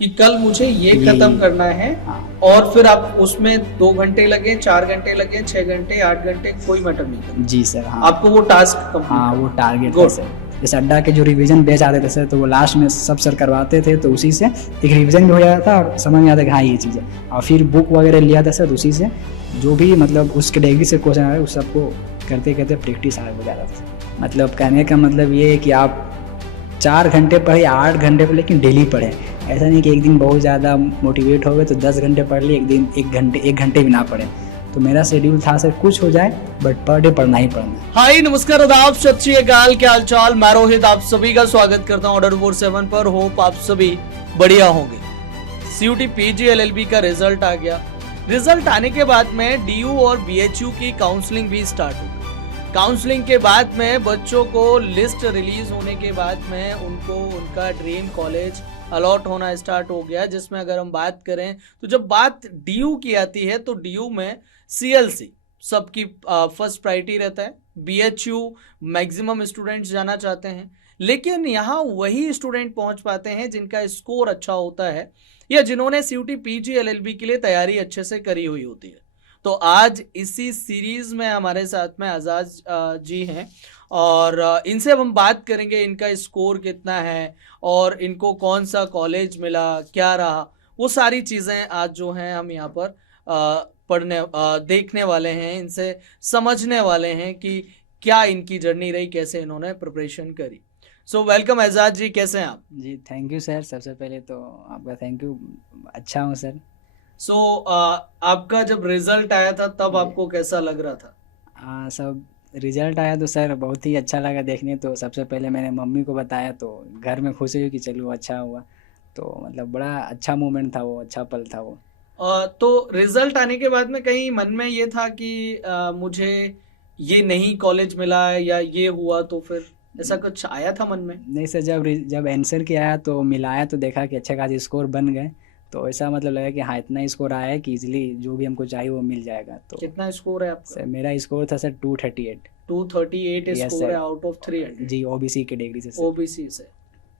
कि कल मुझे ये ये खत्म करना है। हाँ और फिर आप उसमें 2 घंटे लगे, 4 घंटे लगे, 6 घंटे, 8 घंटे, कोई मैटर नहीं करता, जी सर। हाँ आपको वो टास्क कंप्लीट हाँ, वो करना है। टारगेट था गुड। सर। जैसे अड्डा के जो रिवीजन बैच आते थे सर, तो वो लास्ट में सब सर करवाते थे, तो उसी से एक रिवीजन भी हो जाता था और समझ में आता कि हाँ ये चीज़ है। और फिर बुक वगैरह लिया था सर, उसी से जो भी मतलब उस कैटेगरी से क्वेश्चन आ रहे उस सबको करते करते प्रैक्टिस आगे हो जाता था। मतलब कहने का मतलब ये है कि आप 4 घंटे पढ़े, 8 घंटे पढ़े, लेकिन डेली पढ़े। ऐसा नहीं कि एक दिन बहुत ज़्यादा मोटिवेट हो गए तो 10 घंटे पढ़ लिए, एक दिन 1 घंटे भी ना पढ़े। तो मेरा शेड्यूल था सर कुछ हो जाए बट पर डे पढ़ना ही पढ़ना है। हाय, नमस्कार, आदाब, सत श्री अकाल, क्या हाल चाल। मैं रोहित आप सभी का स्वागत करता हूँ ऑर्डर 47 पर। होप आप सभी बढ़िया होंगे। सीयूटी पीजी एलएलबी का रिजल्ट आ गया। रिजल्ट आने के बाद में डीयू और बीएचयू की काउंसलिंग भी स्टार्ट हो गई। काउंसलिंग के बाद में बच्चों को लिस्ट रिलीज होने के बाद में उनको उनका ड्रीम कॉलेज अलॉट होना स्टार्ट हो गया। जिसमें अगर हम बात करें तो जब बात डीयू की आती है तो डीयू में सीएलसी सबकी फर्स्ट प्रायोरिटी रहता है। बीएचयू मैक्सिमम स्टूडेंट्स जाना चाहते हैं, लेकिन यहाँ वही स्टूडेंट पहुंच पाते हैं जिनका स्कोर अच्छा होता है या जिन्होंने सीयूटी पीजी एलएलबी के लिए तैयारी अच्छे से करी हुई होती है। तो आज इसी सीरीज में हमारे साथ में आजाद जी हैं और इनसे अब हम बात करेंगे इनका स्कोर कितना है और इनको कौन सा कॉलेज मिला, क्या रहा, वो सारी चीजें आज जो हैं हम यहाँ पर देखने वाले हैं, इनसे समझने वाले हैं कि क्या इनकी जर्नी रही, कैसे इन्होंने प्रिपरेशन करी। सो वेलकम आजाद जी, कैसे हैं आप? जी थैंक यू सर, सबसे पहले तो आपका थैंक यू। अच्छा हूँ सर। सो आपका जब रिजल्ट आया था तब जी आपको कैसा लग रहा था? सब रिजल्ट आया तो सर बहुत ही अच्छा लगा देखने। तो सबसे पहले मैंने मम्मी को बताया तो घर में खुशी हुई कि चलो अच्छा हुआ। तो मतलब बड़ा अच्छा मोमेंट था वो, अच्छा पल था वो। तो रिजल्ट आने के बाद में कहीं मन में ये था कि मुझे ये नहीं कॉलेज मिला है या ये हुआ, तो फिर ऐसा कुछ आया था मन में? नहीं सर, जब आंसर किया आया तो मिलाया तो देखा कि अच्छे खासे स्कोर बन गए। तो ऐसा मतलब लगा कि हाँ इतना स्कोर आया है कि इजीली जो भी हमको चाहिए वो मिल जाएगा। तो कितना स्कोर है आपका? सर मेरा स्कोर था सर 238। 238 yes score sir. है आउट ऑफ 300? जी ओबीसी कैटेगरी से सर। ओबीसी से।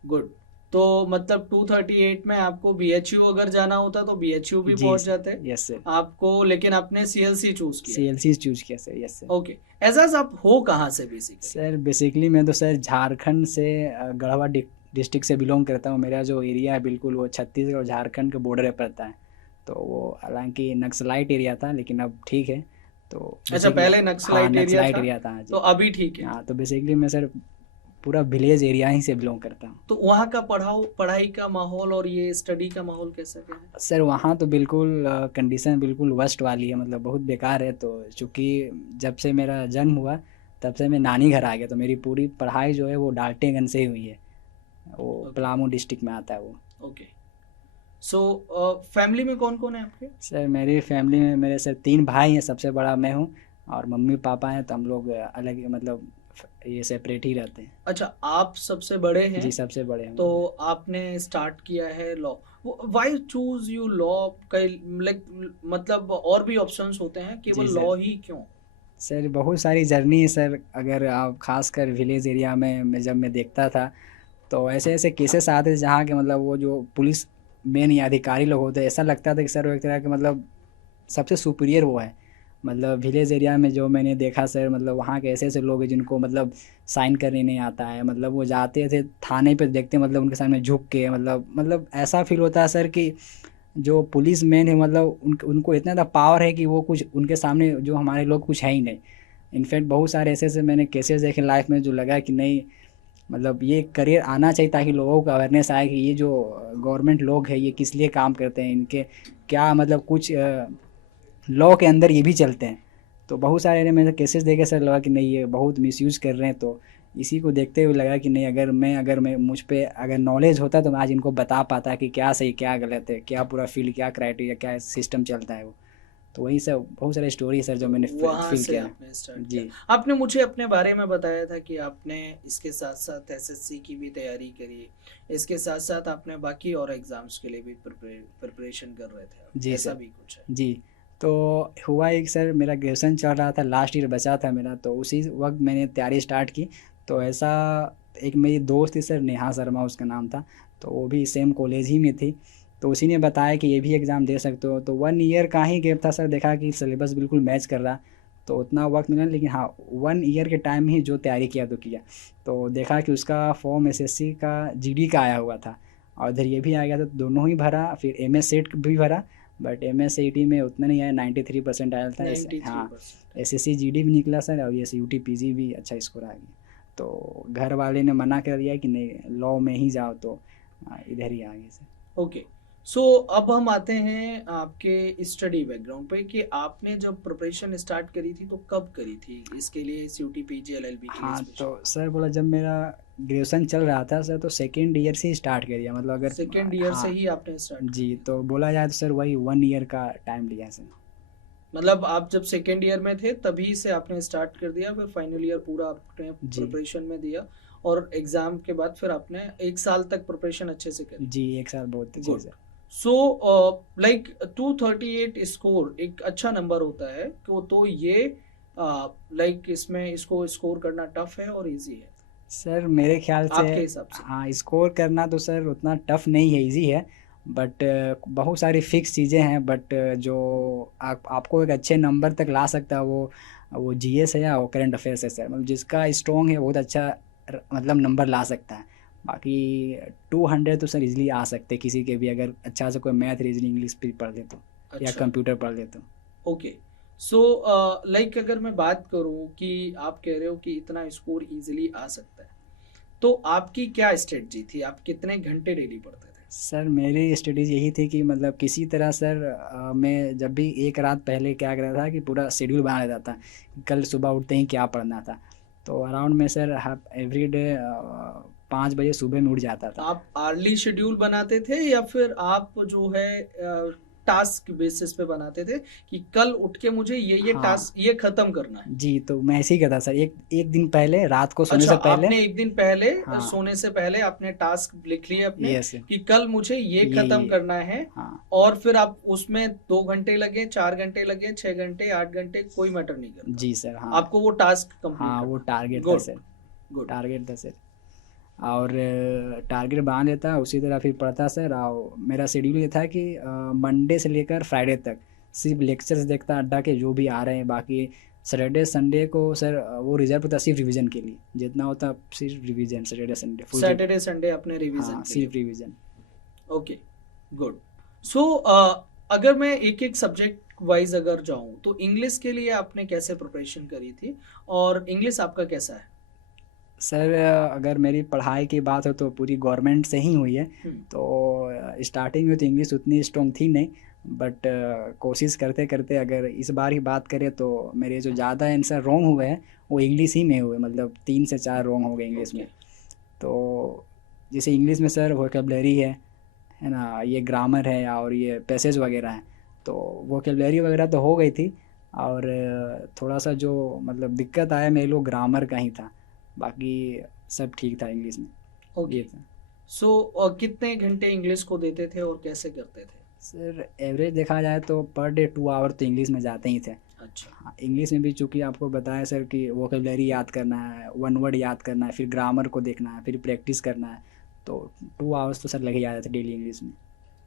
गुड। तो मतलब 238 में आपको बीएचयू अगर जाना होता तो बीएचयू भी जी पहुंच सर। जाते यस सर। आपको, लेकिन आपने सीएलसी चूज किया। सीएलसी चूज किया sir. Yes sir. Okay. Ejaz, आप हो कहाँ से बेसिकली? सर बेसिकली मैं तो सर झारखंड से गढ़वा डिस्ट्रिक्ट से बिलोंग करता हूँ। मेरा जो एरिया है बिल्कुल वो छत्तीसगढ़ और झारखंड के बॉर्डर पे पड़ता है। तो वो हालांकि नक्सलाइट एरिया था लेकिन अब ठीक है। तो अच्छा, बेसिकली पहले हाँ नक्सलाइट एरिया नक्सलाइट था, एरिया था। हाँ तो जी। अभी ठीक है। हाँ तो बेसिकली मैं सर पूरा विलेज एरिया ही से बिलोंग करता हूँ। तो वहाँ का पढ़ाई का माहौल और ये स्टडी का माहौल कैसा क्या है? सर वहाँ तो बिल्कुल कंडीशन बिल्कुल वर्स्ट वाली है, मतलब बहुत बेकार है। तो चूँकि जब से मेरा जन्म हुआ तब से मैं नानी घर आ गया, तो मेरी पूरी पढ़ाई जो है वो डाल्टनगंज से ही हुई है। वो ओके। पलामू डिस्ट्रिक्ट में आता है वो। ओके। सो फैमिली में कौन कौन है आपके? सर मेरी फैमिली में मेरे सर 3 भाई हैं, सबसे बड़ा मैं हूँ। और मम्मी पापा हैं, तो हम लोग अलग मतलब ये सेपरेट ही रहते हैं। अच्छा, आप सबसे बड़े हैं। जी सबसे बड़े हैं हम तो लोग। आपने स्टार्ट किया है law. Why choose you law? कई लाइक मतलब और भी ऑप्शंस होते हैं, जी केवल सर। लॉ ही क्यों? सर बहुत सारी जर्नी है सर। अगर आप खासकर विलेज एरिया में जब मैं देखता था तो ऐसे ऐसे केसेस आते थे जहाँ के मतलब वो जो पुलिस मेन या अधिकारी लोग होते हैं, ऐसा लगता था कि सर वो एक तरह के मतलब सबसे सुपीरियर वो है। मतलब विलेज एरिया में जो मैंने देखा सर, मतलब वहाँ के ऐसे ऐसे लोग हैं जिनको मतलब साइन करने नहीं आता है। मतलब वो जाते थे थाने पे, देखते मतलब उनके सामने झुक के मतलब ऐसा फील होता है सर कि जो पुलिस मैन है मतलब उनको इतना ज़्यादा पावर है कि वो कुछ उनके सामने जो हमारे लोग कुछ है ही नहीं। इनफैक्ट बहुत सारे ऐसे ऐसे मैंने केसेस देखे लाइफ में जो लगा कि नहीं मतलब ये करियर आना चाहिए ताकि लोगों को अवेयरनेस आए कि ये जो गवर्नमेंट लोग हैं ये किस लिए काम करते हैं, इनके क्या मतलब कुछ लॉ के अंदर ये भी चलते हैं। तो बहुत सारे ने मैंने केसेस देखे सर, लगा कि नहीं ये बहुत मिसयूज़ कर रहे हैं। तो इसी को देखते हुए लगा कि नहीं अगर मैं मुझ पे अगर नॉलेज होता तो मैं आज इनको बता पाता कि क्या सही क्या गलत है, क्या पूरा फील्ड, क्या क्राइटेरिया, क्या सिस्टम चलता है वो। तो वही सब बहुत सारे स्टोरी है सर जो तो मैंने वहां फील से किया है। आपने स्टार्ट किया। जी आपने मुझे अपने बारे में बताया था कि आपने इसके साथ साथ एसएससी की भी तैयारी करी, इसके साथ साथ आपने बाकी और एग्जाम्स के लिए भी प्रिपरेशन कर रहे थे आप, जी ऐसा सर। भी कुछ है? जी। तो हुआ एक सर, मेरा ग्रेजुएशन चल रहा था, लास्ट ईयर बचा था मेरा, तो उसी वक्त मैंने तैयारी स्टार्ट की। तो ऐसा एक मेरी दोस्त थी सर, नेहा शर्मा उसका नाम था। तो वो भी सेम कॉलेज ही में थी। तो उसी ने बताया कि ये भी एग्ज़ाम दे सकते हो। तो 1 ईयर का ही गैप था सर, देखा कि सिलेबस बिल्कुल मैच कर रहा, तो उतना वक़्त मिला, लेकिन हाँ 1 ईयर के टाइम ही जो तैयारी किया तो किया। तो देखा कि उसका फॉर्म एसएससी का जीडी का आया हुआ था और इधर ये भी आ गया था, तो दोनों ही भरा, फिर एमएस सेट भी भरा, बट एमएस सीईटी में उतना नहीं आया, 93% आया था। हाँ 93%। एसएससी जीडी भी निकला सर, और ये सीयूटी पीजी भी अच्छा स्कोर आ गया। तो घर वाले ने मना कर दिया कि नहीं लॉ में ही जाओ, तो इधर ही आ गए सर। ओके, सो अब हम आते हैं आपके स्टडी बैकग्राउंड पे कि आपने जब प्रिपरेशन स्टार्ट करी थी तो कब करी थी इसके लिए, सीयूटी पीजी एलएलबी के लिए हाँ स्पेशल? तो सर बोला जब मेरा ग्रेजुएशन चल रहा था सर, तो सेकेंड ईयर से ही स्टार्ट करिए, मतलब अगर सेकेंड ईयर से हाँ ही आपने स्टार्ट जी, किया? तो बोला जाए तो सर वही 1 ईयर का टाइम लिया सर। मतलब आप जब सेकेंड ईयर में थे तभी से आपने स्टार्ट कर दिया, फिर फाइनल ईयर पूरा आपने जी प्रिपरेशन में दिया और एग्जाम के बाद फिर आपने 1 साल तक प्रिपरेशन अच्छे से करी? जी, 1 साल बहुत अच्छे गुड। से। सो लाइक 238 स्कोर एक अच्छा नंबर होता है, तो ये लाइक इसमें इसको स्कोर करना टफ है और इजी है सर मेरे ख्याल से आपके हिसाब से? हाँ स्कोर करना तो सर उतना टफ नहीं है, इजी है, बट बहुत सारी फिक्स चीज़ें हैं, बट जो आपको एक अच्छे नंबर तक ला सकता है वो जीएस है या वो करंट अफेयर्स है सर, मतलब जिसका स्ट्रॉन्ग है बहुत अच्छा मतलब नंबर ला सकता है। बाकी 200 तो सर इजीली आ सकते हैं किसी के भी, अगर अच्छा से कोई मैथ रीजनिंग इंग्लिश भी पढ़ ले तो, या अच्छा, कंप्यूटर पढ़ ले तो। ओके। सो लाइक अगर मैं बात करूं कि आप कह रहे हो कि इतना स्कोर इजीली आ सकता है, तो आपकी क्या स्ट्रेटजी थी? आप कितने घंटे डेली पढ़ते थे? सर मेरी स्टडीज़ यही थी कि मतलब किसी तरह सर मैं जब भी एक रात पहले क्या कर रहा था कि पूरा शेड्यूल बना लेता था कि कल सुबह उठते ही क्या पढ़ना था। तो अराउंड में सर एवरी डे 5 बजे सुबह में उठ जाता था। आप अर्ली शेड्यूल बनाते थे या फिर आप जो है टास्क बेसिस पे बनाते थे कि कल उठ के मुझे ये हाँ टास्क ये खत्म करना है? जी, तो मैं ऐसे ही करता सर, एक एक दिन पहले रात को सोने अच्छा, से पहले। आपने एक दिन पहले हाँ सोने से पहले आपने टास्क लिख लिए अपने यस कि कल मुझे ये खत्म करना है, हाँ और फिर आप उसमें 2 घंटे लगे, 4 घंटे लगे, 6 घंटे, 8 घंटे, कोई मैटर नहीं करता, जी सर हाँ आपको वो टास्क कंप्लीट हाँ वो करना? टारगेट था गुड, सर, गुड। टारगेट था सर। और टारगेट बांध देता, उसी तरह फिर पढ़ता सर। और मेरा शेड्यूल ये था कि मंडे से लेकर फ्राइडे तक सिर्फ लेक्चर्स देखता अड्डा के जो भी आ रहे हैं, बाकी सैटरडे संडे को सर वो रिजर्व होता सिर्फ रिवीजन के लिए, जितना होता सिर्फ revision, Saturday Sunday full Saturday Sunday अपने रिवीजन हाँ के सिर्फ लिए? रिवीजन। Okay, good. सो अगर मैं एक एक सब्जेक्ट वाइज अगर जाऊं तो इंग्लिश के लिए आपने कैसे प्रिपरेशन करी थी और इंग्लिश आपका कैसा है? सर अगर मेरी पढ़ाई की बात हो तो पूरी गवर्नमेंट से ही हुई है, हम्म, तो स्टार्टिंग में तो इंग्लिश उतनी स्ट्रॉन्ग थी नहीं, बट कोशिश करते करते अगर इस बार ही बात करें तो मेरे जो ज़्यादा आंसर रॉन्ग हुए हैं वो इंग्लिश ही में हुए, मतलब 3 से 4 रॉन्ग हो गए इंग्लिश ओके। में। तो जैसे इंग्लिश में सर वोकेबलरी है ना, ये ग्रामर है और ये पैसेज वगैरह हैं, तो वोकेबलरी वगैरह तो हो गई थी, और थोड़ा सा जो मतलब दिक्कत आया मेरे लोग ग्रामर का ही था, बाकी सब ठीक था इंग्लिश में। ओके, ये था सो कितने घंटे इंग्लिश को देते थे और कैसे करते थे? सर, एवरेज देखा जाए तो पर डे 2 आवर तो इंग्लिश में जाते ही थे। अच्छा, हाँ इंग्लिश में भी चूँकि आपको बताया सर कि वोकेबलरी याद करना है, वन वर्ड याद करना है, फिर ग्रामर को देखना है, फिर प्रैक्टिस करना है, तो 2 आवर्स तो सर लग ही जाते थे डेली इंग्लिश में।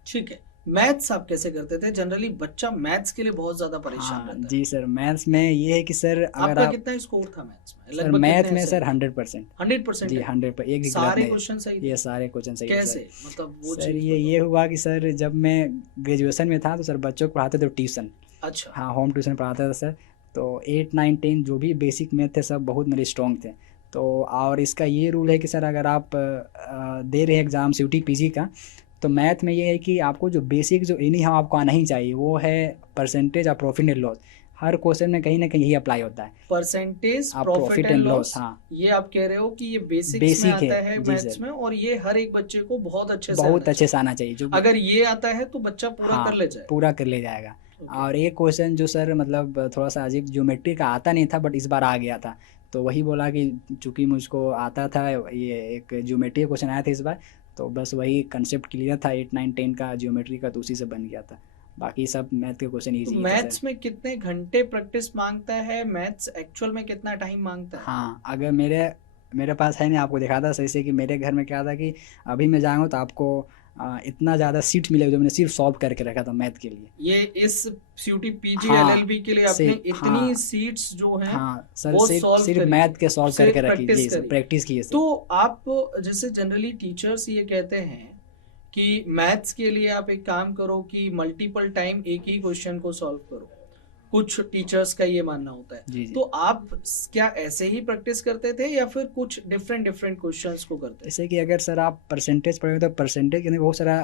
ठीक है। मैथ्स आप कैसे करते थे? जनरली बच्चा मैथ्स के लिए बहुत ज्यादा परेशान हाँ रहता है। जी सर, मैथ्स में ये है कि सर अगर आपका आप कितना स्कोर था मैथ्स में? सर लगभग मैथ कितने में से? सर 100%। 100% जी है? 100 एक भी गलत सारे नहीं। क्वेश्चन सही थे? ये सारे क्वेश्चन सही है सर। कैसे, मतलब वो सर चीज ये बताओ। हुआ कि सर जब मैं ग्रेजुएशन में था तो सर बच्चों को पढ़ाते थे ट्यूशन, अच्छा, हाँ होम ट्यूशन पढ़ाता था सर। तो 8 9 10 जो भी बेसिक मैथ थे सब बहुत मेरे स्ट्रॉन्ग थे। तो और इसका ये रूल है कि सर अगर आप दे रहे हैं एग्ज़ाम सीयूटी पीजी का, तो मैथ में ये है कि आपको जो बेसिक जो एनी हाउ आपको आना ही चाहिए वो है परसेंटेज और profit and loss. Her question में कहीं ना कहीं यही अप्लाई होता है। परसेंटेज, आप प्रॉफिट एंड लॉस, हाँ ये आप कह रहे हो कि ये बेसिक्स में बेसिक है आता है जी मैथ्स सर, में, और ये हर एक बच्चे को बहुत अच्छे से आना बहुत अच्छे से चाहिए। आना चाहिए जो अगर ये आता है तो बच्चा पूरा हाँ कर ले जाए। पूरा कर ले जाएगा। ओके, और एक क्वेश्चन जो सर मतलब थोड़ा सा अजीब, ज्योमेट्री का आता नहीं था बट इस बार आ गया था, तो वही बोला कि चूँकि मुझको आता था, ये एक ज्योमेट्री क्वेश्चन आया था इस बार, तो बस वही कंसेप्ट क्लियर था 8 9 10 का ज्योमेट्री का, तो उसी से बन गया था। बाकी सब मैथ के क्वेश्चन तो ईजी ही थे सर। मैथ्स में कितने घंटे प्रैक्टिस मांगता है? मैथ्स एक्चुअल में कितना टाइम मांगता है? हाँ अगर मेरे मेरे पास है नहीं, आपको दिखाता सही से कि मेरे घर में क्या था कि अभी मैं जाऊँगा तो आपको इतना ज़्यादा सीट मिले जो मैंने सिर्फ सॉल्व करके रखा था मैथ के लिए। ये इस सीयूटी पीजी हाँ, एलएलबी के लिए आपने इतनी हाँ, सीट्स जो हैं हाँ सर, वो सिर्फ सॉल्व सिर्फ करी मैथ थी, के सॉल्व सिर्फ करके रखी प्रैक्टिस जी सर, करी। प्रैक्टिस की है सर। तो आप जैसे जनरली टीचर्स ये कहते हैं कि मैथ्स के लिए आप एक काम करो कि मल्टीपल टाइम एक ही क्वेश्चन को सॉल्व करो, कुछ टीचर्स का ये मानना होता है। जी जी। तो आप क्या ऐसे ही प्रैक्टिस करते थे या फिर कुछ डिफरेंट डिफरेंट क्वेश्चंस को करते थे? जैसे कि अगर सर आप परसेंटेज पढ़ेंगे तो परसेंटेज के अंदर बहुत सारा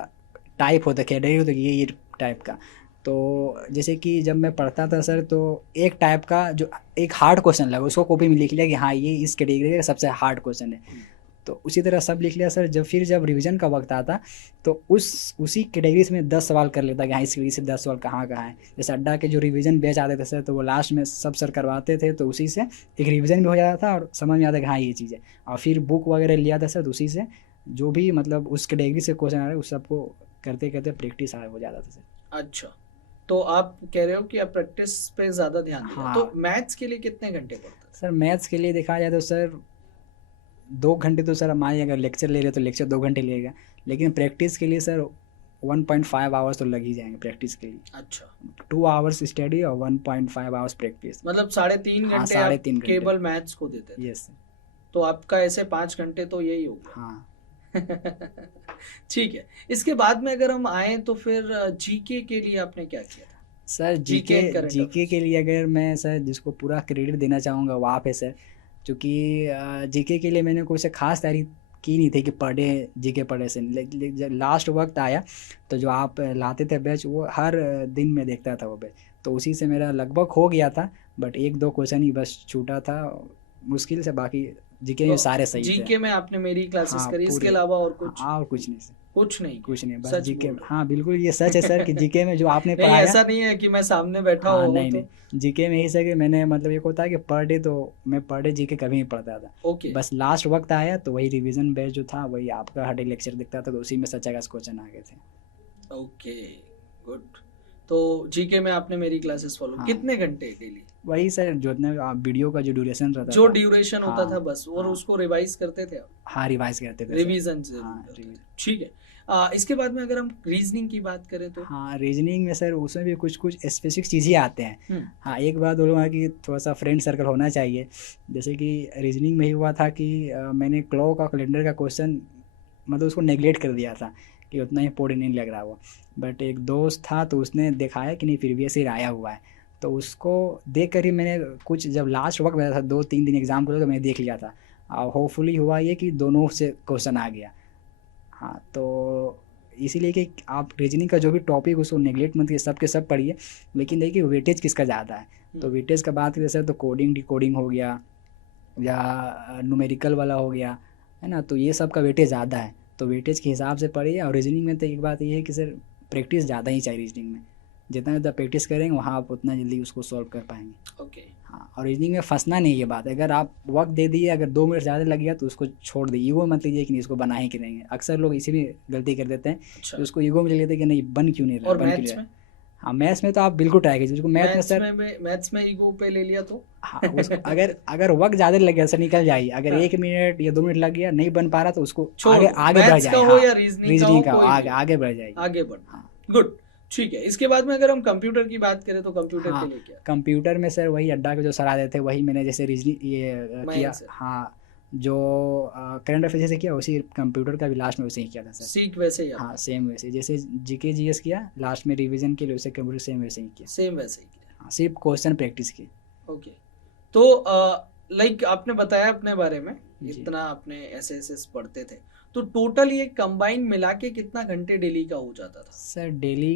टाइप होता है, कैटेगरी होता है, ये टाइप का। तो जैसे कि जब मैं पढ़ता था सर, तो एक टाइप का जो एक हार्ड क्वेश्चन लगा उसको कॉपी में लिख लिया कि हाँ ये इस कैटेगरी का सबसे हार्ड क्वेश्चन है, तो उसी तरह सब लिख लिया सर। जब रिवीजन का वक्त आता तो उसी कैटेगरी से मैं 10 सवाल कर लेता कि हाँ इस कैटेगरी से 10 सवाल कहाँ कहाँ है। जैसे अड्डा के जो रिवीजन बैच आते थे सर, तो वो लास्ट में सब सर करवाते थे, तो उसी से एक रिवीजन भी हो जाता था और समझ में आता कि हाँ ये चीज़ है। और फिर बुक वगैरह लिया था सर, तो उसी से जो भी मतलब उस कैटेगरी से क्वेश्चन आ रहे हैं उस सबको करते करते प्रैक्टिस हो जाता था सर। अच्छा, तो आप कह रहे हो कि आप प्रैक्टिस पे ज्यादा ध्यान देते हैं। हाँ। तो मैथ्स के लिए कितने घंटे पढ़ते थे? सर मैथ्स के लिए देखा जाए तो सर 2 घंटे तो सर मान अगर लेक्चर ले रहे तो लेक्चर 2 घंटे लगेगा, लेकिन प्रैक्टिस के लिए सर 1.5 आवर्स तो लग ही जाएंगे प्रैक्टिस के लिए। अच्छा, 2 आवर्स स्टडी और 1.5 आवर्स प्रैक्टिस। मतलब 3.5 हाँ, घंटे आप 3.5 घंटे। केवल मैथ्स को देते थे। Yes sir. तो आपका ऐसे 5 घंटे तो यही हो गया। हाँ ठीक है, इसके बाद में अगर हम आए तो फिर जीके के लिए आपने क्या किया था? Sir GK and current GK के लिए अगर मैं सर जिसको पूरा क्रेडिट देना चाहूँगा वो आप है सर, क्योंकि जीके के लिए मैंने कोई से खास तैयारी की नहीं थी कि पढ़े जीके पढ़े से। जब लास्ट वक्त आया तो जो आप लाते थे बैच वो हर दिन में देखता था वो बैच, तो उसी से मेरा लगभग हो गया था, बट 1-2 क्वेश्चन ही बस छूटा था मुश्किल से, बाकी जीके में सारे सही थे। जीके में आपने मेरी क्लासेस हाँ, करी, इसके पूरे। अलावा और कुछ? हाँ, और कुछ नहीं सर, कुछ नहीं, कुछ नहीं, बस सच जीके। बोल रहे हो। हाँ बिल्कुल ये सच है सर कि जीके में जो आपने नहीं, पढ़ाया। ऐसा नहीं है कि मैं सामने बैठा हाँ हो नहीं तो। नहीं, जीके में ही सर कि मैंने मतलब एक होता है कि पर डे, तो मैं पर डे जीके कभी नहीं पढ़ता था। ओके, बस लास्ट वक्त आया तो वही रिवीजन बैच जो था वही आपका हर डे लेक्चर दिखता था, तो उसी में सच्चा का क्वेश्चन आ गए थे। Okay, good. तो जीके में आपने मेरी क्लासेस फॉलो हाँ। कितने घंटे डेली? वही सर जो आप वीडियो का जो ड्यूरेशन रहता जो था। ड्यूरेशन होता हाँ, था बस, और हाँ। उसको रिवाइज करते थे आप? हाँ रिवाइज करते थे सर। रिवीजन से हाँ करते थे। रिवीजन। ठीक है। इसके बाद में अगर हम रीजनिंग की बात करें तो? हाँ रीजनिंग में सर उसमें भी कुछ कुछ स्पेसिफिक चीज़ें आते हैं। हाँ एक बात बोलूँगा कि थोड़ा सा फ्रेंड सर्कल होना चाहिए। जैसे कि रीजनिंग में ही हुआ था कि मैंने क्लॉक और कैलेंडर का क्वेश्चन मतलब उसको नेगलेक्ट कर दिया था कि उतना इंपॉर्टेंट नहीं लग रहा वो, बट एक दोस्त था तो उसने दिखाया कि नहीं प्रीवियस ईयर आया हुआ है, तो उसको देख कर ही मैंने कुछ जब लास्ट वक्त मेरा था 2-3 दिन एग्ज़ाम को तो मैंने देख लिया था, और होपफुली हुआ ये कि दोनों से क्वेश्चन आ गया। हाँ तो इसीलिए कि आप रीजनिंग का जो भी टॉपिक उसको नेगलेक्ट मत कीजिए, सब के सब पढ़िए, लेकिन देखिए वेटेज किसका ज़्यादा है। तो वेटेज का बात करें सर तो कोडिंग डिकोडिंग हो गया या न्यूमेरिकल वाला हो गया है ना, तो ये सब का वेटेज ज़्यादा है, तो वेटेज के हिसाब से पढ़िए। और रीजनिंग में तो एक बात ये है कि सर प्रैक्टिस ज़्यादा ही चाहिए रीजनिंग में, जितना ज़्यादा प्रैक्टिस करेंगे वहाँ आप उतना जल्दी उसको सॉल्व कर पाएंगे। ओके। हाँ और रीजनिंग में फंसना नहीं है बात, अगर आप वक्त दे दिए अगर 2 मिनट ज़्यादा लग गया तो उसको छोड़ दीजिए, ईगो मत लीजिए कि नहीं इसको बना ही कि नहीं है। अक्सर लोग इसी में गलती कर देते हैं अच्छा, कि उसको ईगो में ले लेते हैं कि नहीं बन क्यों नहीं रहा, और बन क्यों नहीं मैथ्स रहा। में? हाँ मैथ्स में तो आप बिल्कुल ट्राई कीजिए उसको, मैथ में सर मैथ्स में ईगो पे ले लिया तो? हाँ उसको अगर वक्त ज़्यादा लग गया सर निकल जाइए, अगर हाँ। 1 मिनट या 2 मिनट लग गया नहीं बन पा रहा तो उसको छोड़ आगे दो। आगे बढ़ मैथ्स का जाए। हो हाँ या रीजनिंग रीजनिंग का का हो, कोई भी। आगे बढ़ जाएगी। आगे बढ़। हाँ गुड, ठीक है। इसके बाद में अगर हम कंप्यूटर की बात करें तो कंप्यूटर हाँ के लिए क्या? कंप्यूटर में सर वही अड्डा के जो सर आते थे वही मैंने जैसे रीजनिंग ये किया। सर। हाँ जो करंट अफेयर जैसे किया उसी कंप्यूटर का भी लास्ट में उसे ही किया था सर। सीख वैसे ही हाँ सेम वैसे जैसे जीके जीएस किया लास्ट में रिवीजन के लिए, उसे कंप्यूटर सेम वैसे ही किया। सेम वैसे ही किया। हाँ सिर्फ क्वेश्चन प्रैक्टिस की। ओके, तो लाइक आपने बताया अपने बारे में, जी। इतना आपने एसएसएस पढ़ते थे, तो टोटल ये कंबाइन मिला के कितना घंटे डेली का हो जाता था? Sir daily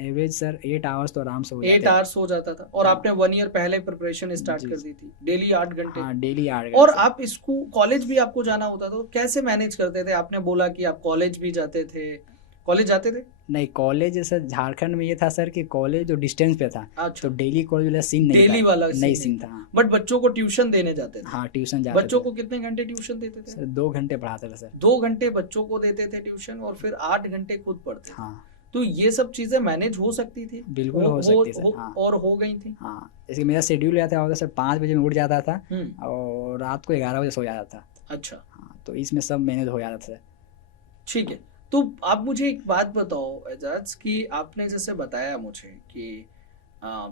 average sir 8 hours तो आराम से हो जाते 8 आवर्स हो जाता था, और हाँ। आपने 1 ईयर पहले प्रिपरेशन स्टार्ट जी। कर दी थी, डेली 8 घंटे। हाँ डेली 8 और घंटे। आप स्कूल कॉलेज भी आपको जाना होता था, तो कैसे मैनेज करते थे? आपने बोला कि आप कॉलेज भी जाते थे, कॉलेज जाते थे? नहीं कॉलेज सर झारखंड में ये था सर कि कॉलेज जो डिस्टेंस पे था अच्छा, तो डेली कॉलेज वाला सीन नहीं डेली था, वाला नहीं सीन सीन था। हाँ। बट बच्चों को ट्यूशन देने जाते थे? हाँ ट्यूशन जाते बच्चों थे। को कितने घंटे ट्यूशन देते थे? सर 2 घंटे पढ़ाते थे सर। 2 घंटे बच्चों को देते थे ट्यूशन, और फिर 8 घंटे खुद पढ़ते थे। हाँ तो ये सब चीजें मैनेज हो सकती थी? बिल्कुल हो सकती सर। हाँ और हो गई थी? हाँ जैसे मेरा शेड्यूल रहता होता सर 5 बजे में उठ जाता था और रात को 11 बजे सो जाता था। अच्छा, हाँ तो इसमें सब मैनेज हो जाता था सर। ठीक है। तो आप मुझे एक बात बताओ एजाज कि आपने जैसे बताया मुझे कि आ,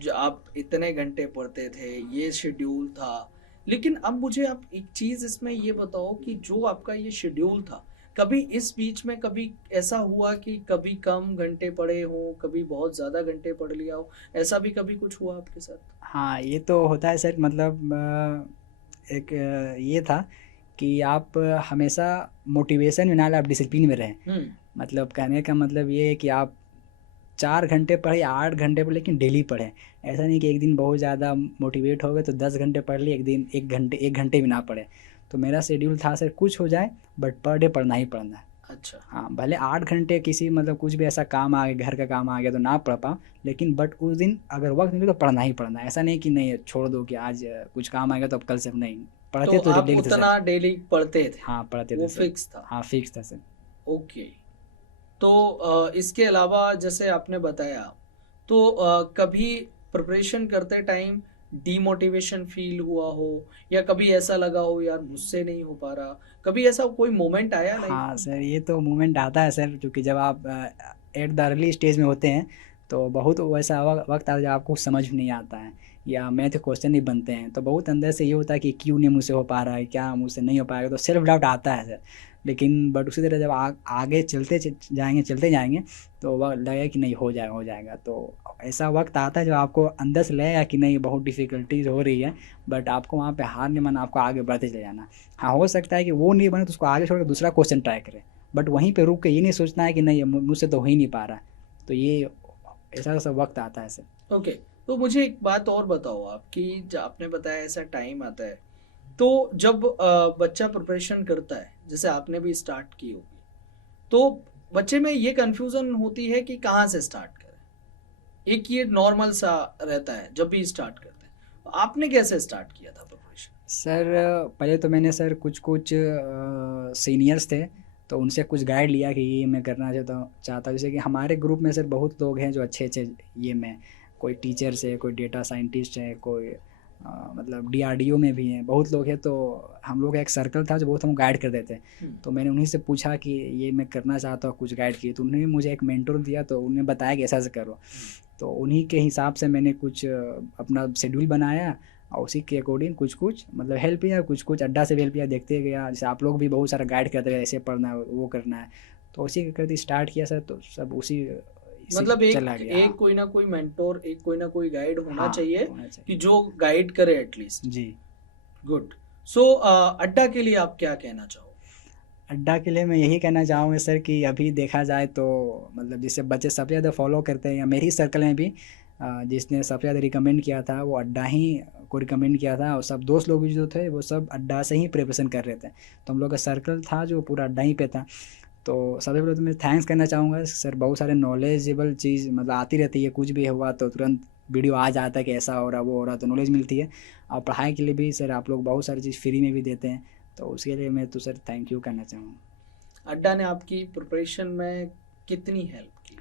जो आप इतने घंटे पढ़ते थे, ये शेड्यूल था, लेकिन अब मुझे आप एक चीज इसमें ये बताओ कि जो आपका ये शेड्यूल था, कभी इस बीच में कभी ऐसा हुआ कि कभी कम घंटे पढ़े हो, कभी बहुत ज्यादा घंटे पढ़ लिया हो, ऐसा भी कभी कुछ हुआ आपके साथ? हाँ, ये तो होता है सर। मतलब एक ये था कि आप हमेशा मोटिवेशन में ना लें, आप डिसिप्लिन में रहें। हम्म। मतलब कहने का मतलब ये है कि आप 4 घंटे पढ़े या 8 घंटे पढ़े, लेकिन डेली पढ़ें। ऐसा नहीं कि एक दिन बहुत ज़्यादा मोटिवेट हो गए तो 10 घंटे पढ़ लिए, एक दिन 1 घंटे भी ना पढ़े। तो मेरा शेड्यूल था सर, कुछ हो जाए बट पर डे पढ़ना ही पढ़ना है। अच्छा। हाँ, भले 8 घंटे किसी मतलब कुछ भी ऐसा काम आ गया, घर का काम आ गया तो ना पढ़ पाऊँ, लेकिन बट उस दिन अगर वक़्त मिले तो पढ़ना ही पढ़ना है। ऐसा नहीं कि नहीं छोड़ दो कि आज कुछ काम आ गया तो अब कल से नहीं, तो पढ़ते तो आप डेली थे सर। उतना डेली पढ़ते थे, हाँ, पढ़ते वो थे सर। फिक्स था? हाँ, फिक्स था सर। ओके। तो इसके अलावा जैसे आपने बताया, तो कभी प्रिपरेशन करते टाइम डीमोटिवेशन फील हुआ हो, या कभी ऐसा लगा हो यार मुझसे नहीं हो पा रहा, कभी ऐसा कोई मोमेंट आया लाइफ हाँ में? सर, ये तो मोमेंट आता है सर, क्योंकि जब आप एट द अर्ली स्टेज में होते हैं तो बहुत वैसा वक्त आता है जब आपको समझ में नहीं आता है या मैथ क्वेश्चन नहीं बनते हैं, तो बहुत अंदर से ये होता है कि क्यों नहीं मुझसे हो पा रहा है, क्या मुझसे नहीं हो पाएगा, तो सेल्फ डाउट आता है सर। लेकिन बट उसी तरह जब आगे चलते जाएंगे तो वह लगेगा कि नहीं, हो जाएगा। तो ऐसा वक्त आता है जब आपको अंदर से लगेगा कि नहीं, बहुत डिफ़िकल्टीज हो रही है, बट आपको वहाँ पे हार नहीं मानना, आपको आगे बढ़ते चले जाना। हाँ, हो सकता है कि वो नहीं बने तो उसको आगे छोड़ के दूसरा क्वेश्चन ट्राई करें, बट वहीं पे रुक के ये नहीं सोचना है कि नहीं, मुझसे तो हो ही नहीं पा रहा है। तो ये ऐसा ऐसा वक्त आता है सर। ओके। तो मुझे एक बात और बताओ आप कि जब आपने बताया ऐसा टाइम आता है, तो जब बच्चा प्रिपरेशन करता है, जैसे आपने भी स्टार्ट की होगी, तो बच्चे में ये कंफ्यूजन होती है कि कहाँ से स्टार्ट करें। एक ये नॉर्मल सा रहता है जब भी स्टार्ट करते हैं, तो आपने कैसे स्टार्ट किया था प्रिपरेशन? सर पहले तो मैंने सर कुछ कुछ सीनियर्स थे तो उनसे कुछ गाइड लिया कि ये मैं करना चाहता हूँ। जैसे कि हमारे ग्रुप में सर बहुत लोग हैं जो अच्छे अच्छे ये में, कोई टीचर्स है, कोई डेटा साइंटिस्ट है, कोई मतलब डीआरडीओ में भी हैं, बहुत लोग हैं। तो हम लोग का एक सर्कल था जो बहुत हमको गाइड कर देते हैं। तो मैंने उन्हीं से पूछा कि ये मैं करना चाहता हूँ, कुछ गाइड किए, तो उन्होंने मुझे एक मेंटर दिया, तो उन्हें बताया कि ऐसा ऐसा करो। तो उन्हीं के हिसाब से मैंने कुछ अपना शेड्यूल बनाया और उसी के अकॉर्डिंग कुछ कुछ मतलब हेल्प किया, कुछ कुछ अड्डा से भी हेल्प किया, देखते गया। जैसे आप लोग भी बहुत सारा गाइड करते गए, ऐसे पढ़ना है, वो करना है, तो उसी के करते स्टार्ट किया सर। तो सब उसी से मतलब चला एक गया। एक कोई ना कोई मेंटोर, एक कोई ना कोई गाइड होना हाँ, चाहिए होना कि चाहिए जो गाइड करे एटलीस्ट। जी। गुड। सो अड्डा के लिए आप क्या कहना चाहो? अड्डा के लिए मैं यही कहना चाहूँगा सर कि अभी देखा जाए तो मतलब जिससे बच्चे सबसे ज़्यादा फॉलो करते हैं, या मेरी सर्कल में भी जिसने सबसे ज़्यादा रिकमेंड किया था वो अड्डा ही को रिकमेंड किया था, और सब दोस्त लोग भी जो थे वो सब अड्डा से ही प्रिपरेशन कर रहे थे। तो हम लोग का सर्कल था जो पूरा अड्डा ही पे था। तो सबसे पहले तो मैं थैंक्स करना चाहूँगा सर, बहुत सारे नॉलेजेबल चीज़ मतलब आती रहती है, कुछ भी हुआ तो तुरंत वीडियो आ जाता है कि ऐसा हो रहा वो हो रहा, तो नॉलेज मिलती है। और पढ़ाई के लिए भी सर आप लोग बहुत सारी चीज़ फ्री में भी देते हैं, तो उसके लिए मैं तो सर थैंक यू करना चाहूँगा। अड्डा ने आपकी प्रिपरेशन में कितनी हेल्प की?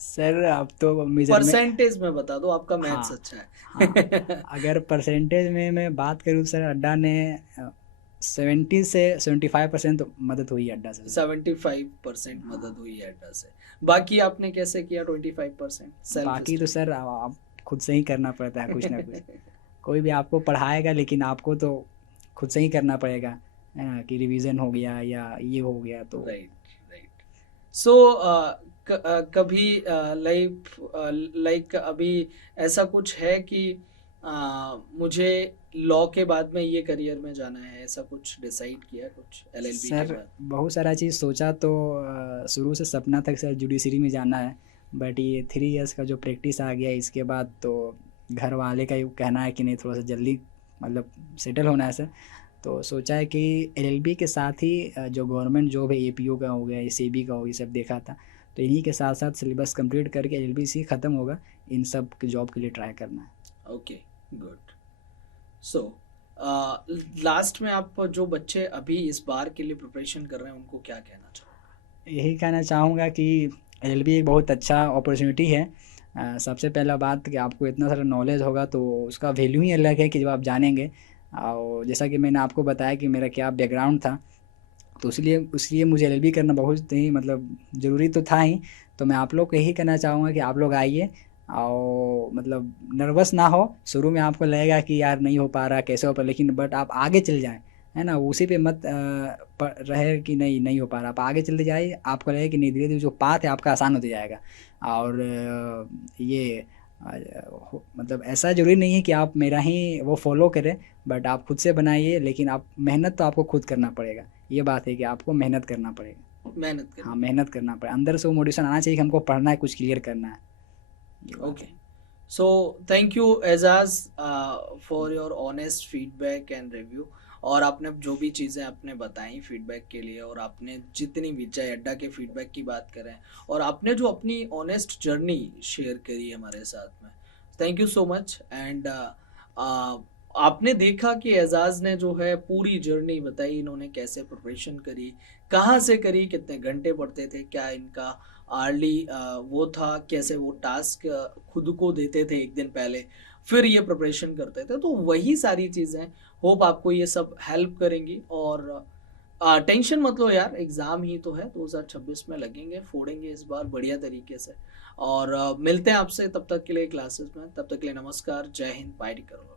सर अब तो मेजरमेंट, परसेंटेज में बता दो, आपका मैथ्स हाँ अच्छा हाँ, है। अगर परसेंटेज में मैं बात करूँ तो सर अड्डा ने 70 से 75% तो मदद हुई है अड्डा से सर। 75% मदद हाँ, हुई है अड्डा से। बाकी आपने कैसे किया 25% सेल्फ बाकी तो सर आप खुद से ही करना पड़ता है कुछ ना कुछ। स्टडी? कोई भी आपको पढ़ाएगा लेकिन आपको तो खुद से ही करना पड़ेगा, है ना, कि रिवीजन हो गया या ये हो गया तो। Right, right. सो कभी लाइक अभी ऐसा कुछ है कि मुझे लॉ के बाद में ये करियर में जाना है, ऐसा कुछ डिसाइड किया कुछ एलएलबी के सर बाद? बहुत सारा चीज़ सोचा, तो शुरू से सपना था कि सर जुडिशरी में जाना है, बट ये 3 इयर्स का जो प्रैक्टिस आ गया इसके बाद तो घर वाले का ये कहना है कि नहीं, थोड़ा सा जल्दी मतलब सेटल होना है सर। तो सोचा है कि एलएलबी के साथ ही जो गवर्नमेंट जॉब है, एपीओ का हो गया, ये सेबी का हो, ये सब देखा था, तो इन्हीं के साथ साथ सिलेबस कंप्लीट करके एलएलबी से ख़त्म होगा, इन सब के जॉब के लिए ट्राई करना है। Okay, good. सो लास्ट में आप जो बच्चे अभी इस बार के लिए प्रिपरेशन कर रहे हैं उनको क्या कहना चाहोगे? यही कहना चाहूँगा कि एलएलबी एक बहुत अच्छा अपॉर्चुनिटी है। सबसे पहला बात कि आपको इतना सारा नॉलेज होगा तो उसका वैल्यू ही अलग है कि जब आप जानेंगे। और जैसा कि मैंने आपको बताया कि मेरा क्या बैकग्राउंड था, तो इसलिए मुझे एलएलबी करना बहुत ही मतलब ज़रूरी तो था ही। तो मैं आप लोग को यही कहना चाहूँगा कि आप लोग आइए और मतलब नर्वस ना हो। शुरू में आपको लगेगा कि यार नहीं हो पा रहा, कैसे हो पा, लेकिन बट आप आगे चल जाएँ, है ना? उसी पे मत रहे कि नहीं हो पा रहा। आप आगे चलते जाइए, आपको लगेगा कि नहीं, धीरे-धीरे जो पाथ है आपका आसान होता जाएगा। और ये मतलब ऐसा ज़रूरी नहीं है कि आप मेरा ही वो फ़ॉलो करें, बट आप खुद से बनाइए, लेकिन आप मेहनत तो आपको खुद करना पड़ेगा। ये बात है कि आपको मेहनत करना पड़ेगा। मेहनत करें। हाँ, मेहनत करना पड़ेगा। अंदर से वो मोटिवेशन आना चाहिए कि हमको पढ़ना है, कुछ क्लियर करना है। ये बात Okay. है। So thank you Azaz for your honest feedback and review। और आपने जो भी चीज़ें आपने बताई फीडबैक के लिए, और आपने जितनी भी चाहे अड्डा के फीडबैक की बात करें, और आपने जो अपनी ऑनेस्ट जर्नी शेयर करी हमारे साथ में, thank you so much. And आपने देखा कि एजाज ने जो है पूरी जर्नी बताई, इन्होंने कैसे प्रिपरेशन करी, कहाँ से करी, कितने घंटे पढ़ते थे, क्या इनका आर्ली वो था, कैसे वो टास्क खुद को देते थे एक दिन पहले, फिर ये प्रिपरेशन करते थे। तो वही सारी चीज़ें होप आपको ये सब हेल्प करेंगी। और टेंशन मत लो यार, एग्ज़ाम ही तो है, 2026 में लगेंगे, फोड़ेंगे इस बार बढ़िया तरीके से। और मिलते हैं आपसे तब तक के लिए क्लासेस में। तब तक के लिए नमस्कार, जय हिंद, बाय टेक केयर।